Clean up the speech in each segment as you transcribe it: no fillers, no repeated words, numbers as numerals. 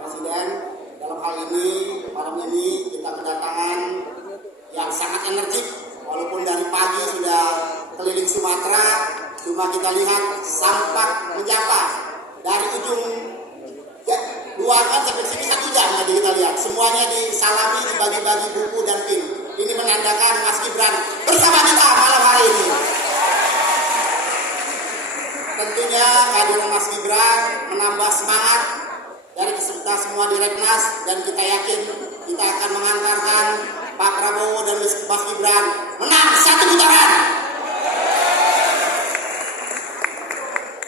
Presiden. Dalam hal ini, malam ini kita kedatangan yang sangat energik. Walaupun dari pagi sudah keliling Sumatera, cuma kita lihat sampah menjapa dari ujung ruangan sampai sini 1 jam tadi kita lihat. Semuanya disalami, dibagi-bagi buku dan pin. Ini menandakan Mas Gibran bersama kita malam hari ini. Tentunya kehadiran Mas Gibran menambah semangat dari peserta semua di Reknas, dan kita yakin kita akan mengantarkan Pak Prabowo dan Mas Gibran menang 1 putaran.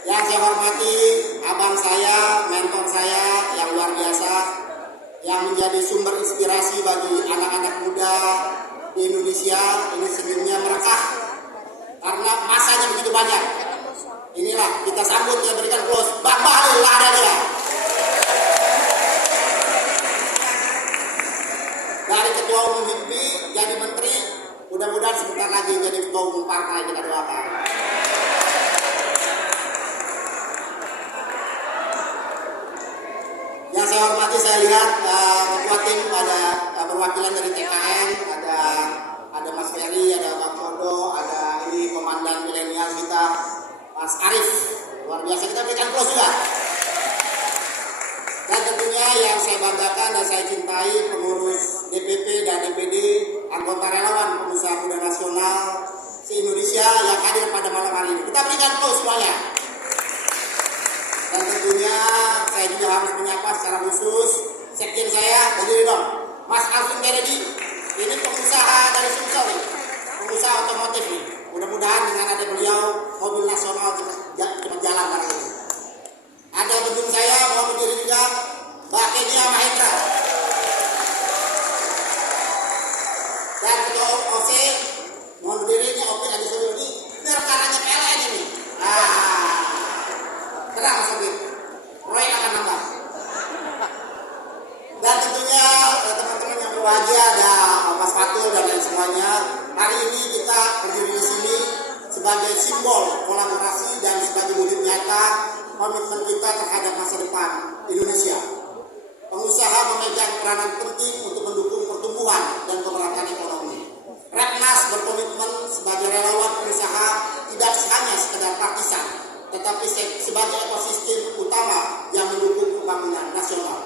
Yang saya hormati abang saya, mentor saya yang luar biasa, yang menjadi sumber inspirasi bagi anak-anak muda di Indonesia. Ini senyumnya merekah karena masanya begitu banyak. Inilah kita sambut, ya, berikan close. Bang Bahlil, ada dia. Dari ketua umum HIPMI jadi menteri, mudah-mudahan sebentar lagi jadi ketua umum partai, kita doakan. Yang saya hormati, saya lihat ketua tim ada perwakilan dari TKN, ada Mas Ferry, ada Bang Kodo, ada ini komandan milenial kita, Mas Arif, luar biasa, kita berikan close juga. Dan tentunya yang saya banggakan dan saya cintai, pengurus DPP dan DPD, anggota relawan pengusaha muda nasional se-Indonesia yang hadir pada malam hari ini. Kita berikan close semuanya. Dan tentunya saya juga harus menyapa secara khusus sekjen saya, berdiri dong, Mas Alvin Kennedy. Ini pengusaha dari Sumsel nih, pengusaha otomotif nih. Mudah-mudahan dengan ada beliau, mobil nasional cepat jalan hari ini. Ada bendung saya, mau berdiri juga, Mbak Kenia Mahendra. Dan ketua OC, mau berdirinya OP Adi Sulu ini rekanannya PLN ini. Tenang Mas Obit, proyek akan nambah. Dan tentunya teman-teman yang berbahagia, ada Mas Fatul dan lain semuanya. Hari ini kita berdiri di sini sebagai simbol kolaborasi dan sebagai wujud nyata komitmen kita terhadap masa depan Indonesia. Pengusaha memegang peranan penting untuk mendukung pertumbuhan dan kemerataan ekonomi. Reknas berkomitmen sebagai relawan pengusaha tidak hanya sekedar partisan, tetapi sebagai ekosistem utama yang mendukung pembangunan nasional.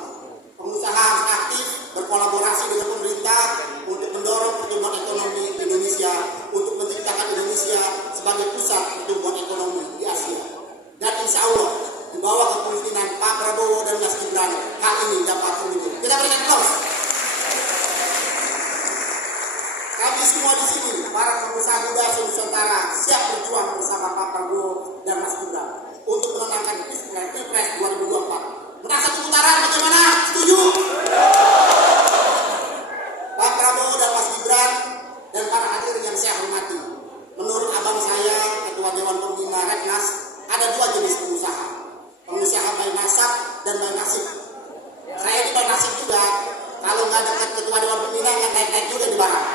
Pengusaha harus aktif berkolaborasi dengan pemerintah untuk mendorong pertumbuhan ekonomi Indonesia, untuk menciptakan Indonesia sebagai pusat pertumbuhan ekonomi di Asia. Dan insya Allah di bawah kepemimpinan Pak Prabowo dan Mas Gibran, hal ini dapat terwujud. Kita berikan close. Kami semua di sini, para pengusaha muda Nusantara, siap berjuang bersama Pak Prabowo dan Mas Gibran untuk menangkan Pilpres 2024. Menang 1 putaran, bagaimana? Setuju? Pak Prabowo dan Mas Gibran dan para hadirin yang saya hormati, menurut abang saya, Ketua Dewan Pembina Reknas, ada 2 jenis pengusaha. Pengusaha by nasab dan by nasib. Saya di by nasib juga, kalau nggak ada Ketua Dewan Pembina, nggak naik-naik juga di barang.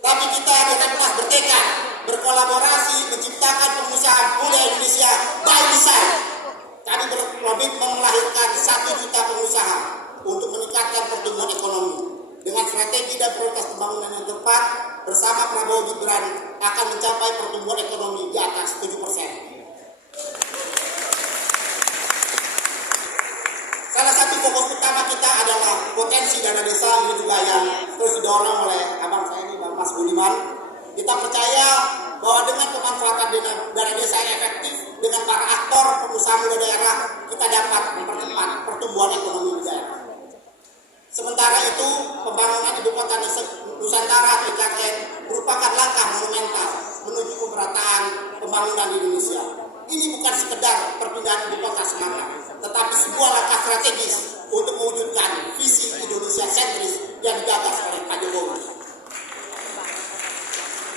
Tapi kita dengan keras bertekad, berkolaborasi, menciptakan pengusaha muda Indonesia by design. Kami berkomitmen melahirkan 1 juta pengusaha untuk meningkatkan pertumbuhan ekonomi. Dengan strategi dan prioritas pembangunan yang tepat, bersama Prabowo Gibran akan mencapai pertumbuhan ekonomi di atas 7%. Salah satu fokus utama kita adalah potensi dana desa, ini juga yang terus didorong oleh abang saya ini, Bang Mas Budiman. Kita percaya bahwa dengan pemanfaatan dana desa yang efektif, dengan para aktor pengusaha muda daerah, kita dapat mempercepat pertumbuhan ekonomi di daerah. Sementara itu, pembangunan ibu kota Nusantara (IKN) merupakan langkah monumental menuju pemerataan pembangunan di Indonesia. Ini bukan sekedar perpindahan ibu kota semata, tetapi sebuah langkah strategis untuk mewujudkan visi Indonesia sentris yang digagas oleh Pak Jokowi.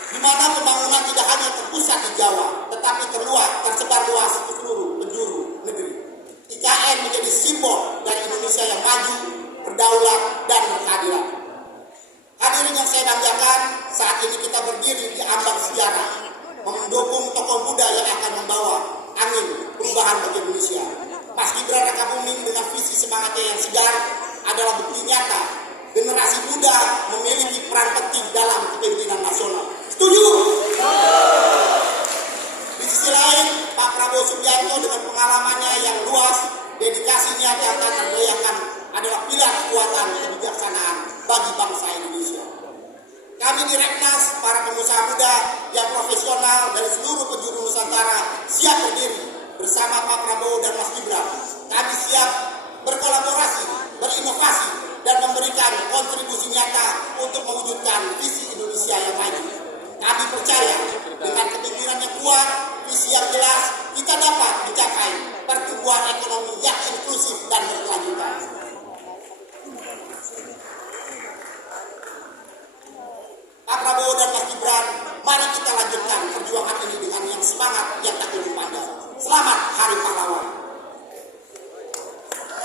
Di mana pembangunan tidak hanya terpusat di Jawa, tetapi tersebar luas di seluruh penjuru negeri. IKN menjadi simbol dari Indonesia yang maju, berdaulat, dan berkeadilan. Hadirin yang saya banggakan, saat ini kita berdiri di ambang sejarah, mendukung tokoh muda yang akan membawa angin perubahan bagi Indonesia. Mas Gibran semangatnya yang segar adalah bukti nyata generasi muda memiliki peran penting dalam kepemimpinan nasional. Setuju? Di sisi lain, Pak Prabowo Subianto dengan pengalamannya yang luas, dedikasinya yang tak terbayangkan adalah pilar kekuatan kebijaksanaan bagi bangsa Indonesia. Kami di Reknas, para pengusaha muda yang profesional dari seluruh penjuru Nusantara siap berdiri bersama Pak Prabowo dan Mas Gibran. Kami siap berkolaborasi, berinovasi, dan memberikan kontribusi nyata untuk mewujudkan visi Indonesia yang maju. Kami percaya dengan kepemimpinan yang kuat, visi yang jelas, kita dapat mencapai pertumbuhan ekonomi yang inklusif dan berkelanjutan. Pak Prabowo dan Mas Gibran, mari kita lanjutkan perjuangan ini dengan yang semangat yang tak ulu pandang. Selamat Hari Pahlawan.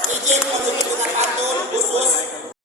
Izin menutup